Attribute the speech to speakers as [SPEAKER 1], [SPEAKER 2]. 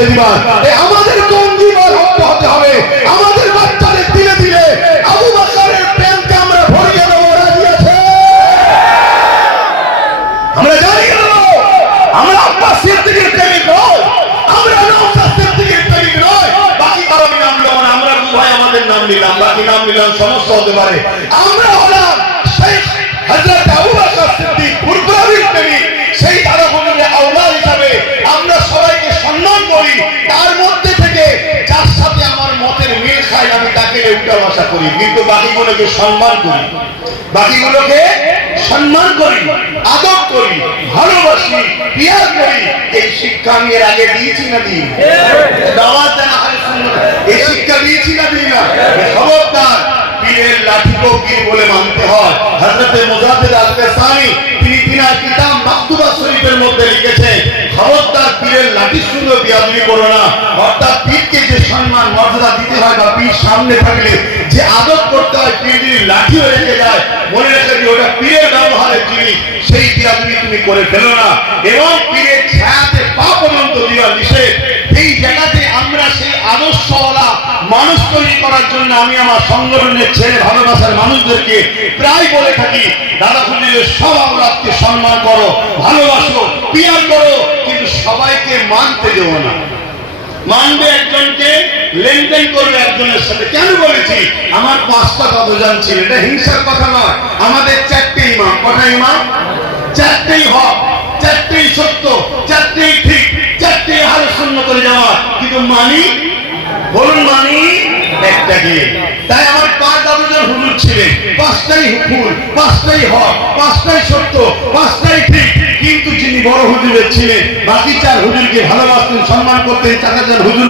[SPEAKER 1] আমাদের
[SPEAKER 2] হতে হবে? আমাদের বাচ্চাদের দিলে দিলে আবু প্রেমকে আমরা ভরিয়ে দেবো রাজি আছে আমরা জানি আমরা আব্বাস সিদ্দিকের প্রেমিক আমরা সিদ্দিকের প্রেমিক বাকি কারও নাম না? আমরা ভাই আমাদের নাম নিলাম। বাকি নাম নিলাম সমস্যা হতে পারে। আমরা হলাম শেখ হযরত আবু করি, কিন্তু বাকিগুলোকে সম্মান করি। বাকিগুলোকে সম্মান করি আদর করি, ভালোবাসি, পিয়ার করি। এই শিক্ষা আমি এর আগে দিয়েছি না দিই এই শিক্ষা দিয়েছি না দিই না? খবরদার, পীরের বলে মানতে হয়। তিনি মধ্যে লিখেছেন না। অর্থাৎ সম্মান, মর্যাদা দিতে হয় বা পীর সামনে থাকলে যে আদর করতে হয়, পীর যদি লাঠিও রেখে যায়, মনে রেখে দিও ওটা পীরের ব্যবহারের জিনিস, সেই বিয়াদবি তুমি করে ফেলো না, এবং পীরের ছায়াতে পা পর্যন্ত দেওয়া নিষেধ, এই জায়গাতে আমরা সেই আদর্শওয়ালা মানুষ তৈরি করার জন্য আমি আমার সংগঠনের ছেলে ভালোবাসার মানুষদেরকে প্রায় বলে থাকি, দাদা খুঁজিলে সব আওলাদকে সম্মান করো, ভালোবাসো, পিয়ার করো, কিন্তু সবাইকে মানতে দেবো না। মানবে একজনকে, লেনদেন করবে একজনের সাথে। কেন বলেছি? আমার পাঁচটা অভিযান ছিল এটা হিংসার কথা নয়। আমাদের চারটে ইমাম। কটা ইমাম? চারটেই হক চারটেই সত্য চারটেই ঠিক চারটেই হারে শূন্য করে যাওয়া কিন্তু মানি? বলুন মানি? একটাকে তাই আমার পাঁচ আবেদন হুজুর ছিলেন। পাঁচটাই ফুল পাঁচটাই হক, পাঁচটাই সত্য, পাঁচটাই ঠিক। বড় হুজুরের ছিলেন বাকি চার হুজুরকে ভালোবাসতেন সম্মান করতেন চাচাচার হুজুর